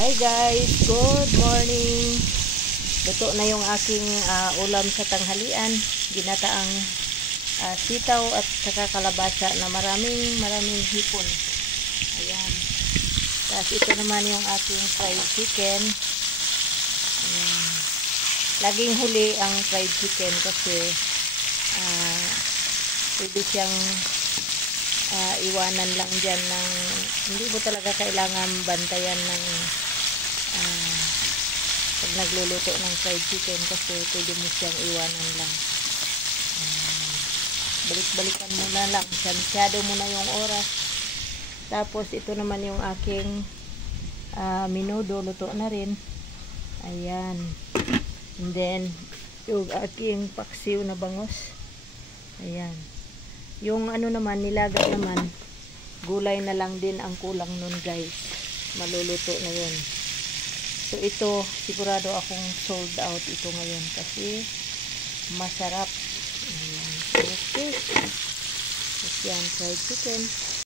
Hi guys, good morning. Luto na yung aking ulam sa tanghalian. Ginataang sitaw at saka kalabasa na maraming hipon. Ayan. Tapos ito naman yung aking fried chicken. Ayan. Laging huli ang fried chicken kasi pwede siyang iwanan lang dyan ng hindi mo talaga kailangan bantayan ng pag nagluluto ng fried chicken kasi pwede mo siyang iwanan lang. Balik-balikan mo na lang, sansyado mo na yung oras. Tapos ito naman yung aking menudo, luto na rin. Ayan. And then yung aking paksiw na bangos. Ayan. Yung ano naman, nilaga naman, gulay na lang din ang kulang nun guys. Maluluto na yun. So ito, sigurado akong sold out ito ngayon kasi masarap. Ayan. Okay. Tapos yan, fried chicken.